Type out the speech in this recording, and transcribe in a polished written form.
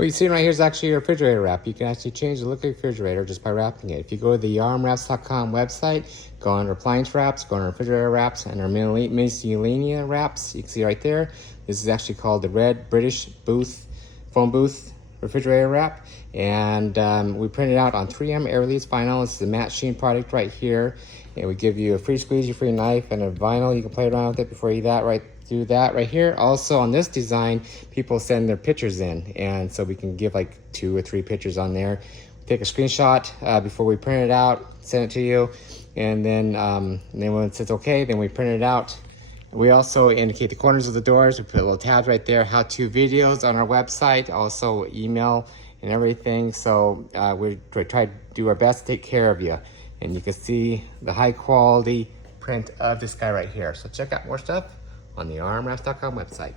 What you're seeing right here is actually a refrigerator wrap. You can actually change the look of your refrigerator just by wrapping it. If you go to the yarnwraps.com website, go on appliance wraps, go on refrigerator wraps, and our miscellaneous wraps, you can see right there. This is actually called the Red British Phone Booth refrigerator wrap, and we print it out on 3M air release vinyl. This is a matte sheen product right here, and we give you a free squeegee, free knife, and a vinyl. You can play around with it before you do that right here. Also on this design, people send their pictures in, and so we can give like 2 or 3 pictures on there. Take a screenshot before we print it out, send it to you, and then when it says okay, then we print it out. We also indicate the corners of the doors. We put little tabs right there, how-to videos on our website, also email and everything. So we try to do our best to take care of you. And you can see the high quality print of this guy right here. So check out more stuff on the yarnwraps.com website.